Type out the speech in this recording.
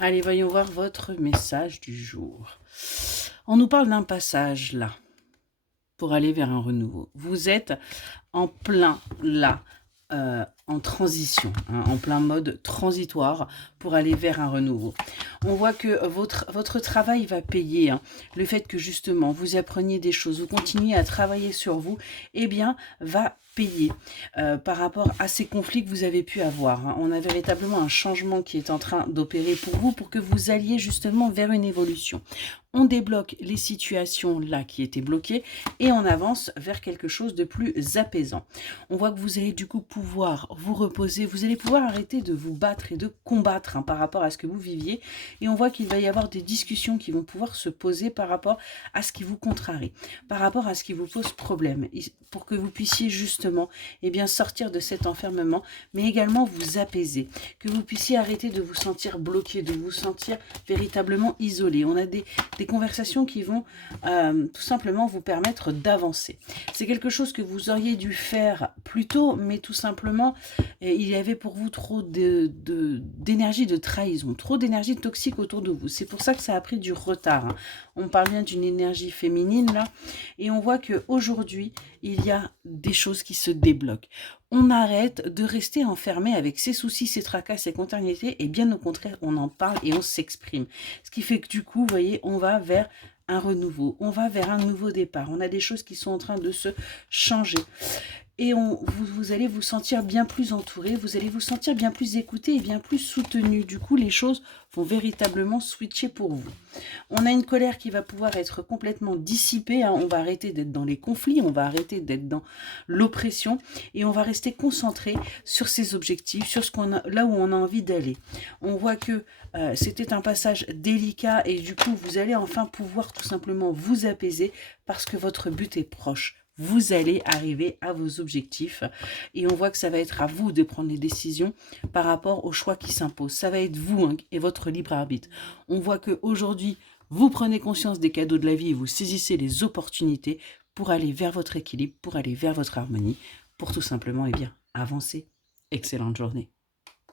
Allez, voyons voir votre message du jour. On nous parle d'un passage là, pour aller vers un renouveau. Vous êtes en plein là, en transition, hein, en plein mode transitoire pour aller vers un renouveau. On voit que votre travail va payer, hein. Le fait que justement vous appreniez des choses, vous continuez à travailler sur vous, eh bien va payer par rapport à ces conflits que vous avez pu avoir, hein. On a véritablement un changement qui est en train d'opérer pour vous, pour que vous alliez justement vers une évolution. On débloque les situations là qui étaient bloquées et on avance vers quelque chose de plus apaisant. On voit que vous allez du coup pouvoir vous reposer, vous allez pouvoir arrêter de vous battre et de combattre, hein, par rapport à ce que vous viviez, et on voit qu'il va y avoir des discussions qui vont pouvoir se poser par rapport à ce qui vous contrarie, par rapport à ce qui vous pose problème, pour que vous puissiez justement sortir de cet enfermement, mais également vous apaiser, que vous puissiez arrêter de vous sentir bloqué, de vous sentir véritablement isolé. On a des conversations qui vont tout simplement vous permettre d'avancer. C'est quelque chose que vous auriez dû faire plus tôt, mais tout simplement, il y avait pour vous trop d'énergie de trahison, trop d'énergie toxique autour de vous. C'est pour ça que ça a pris du retard, hein. On parle bien d'une énergie féminine là, et on voit qu'aujourd'hui, il y a des choses qui se débloquent. On arrête de rester enfermé avec ses soucis, ses tracas, ses contrariétés, et bien au contraire, on en parle et on s'exprime. Ce qui fait que du coup, vous voyez, on va vers un renouveau, on va vers un nouveau départ. On a des choses qui sont en train de se changer. Et vous allez vous sentir bien plus entouré, vous allez vous sentir bien plus écouté et bien plus soutenu. Du coup, les choses vont véritablement switcher pour vous. On a une colère qui va pouvoir être complètement dissipée, hein. On va arrêter d'être dans les conflits, on va arrêter d'être dans l'oppression et on va rester concentré sur ses objectifs, sur là où on a envie d'aller. On voit que c'était un passage délicat et du coup, vous allez enfin pouvoir tout simplement vous apaiser parce que votre but est proche. Vous allez arriver à vos objectifs et on voit que ça va être à vous de prendre les décisions par rapport aux choix qui s'imposent. Ça va être vous, hein, et votre libre arbitre. On voit qu'aujourd'hui, vous prenez conscience des cadeaux de la vie et vous saisissez les opportunités pour aller vers votre équilibre, pour aller vers votre harmonie, pour tout simplement avancer. Excellente journée.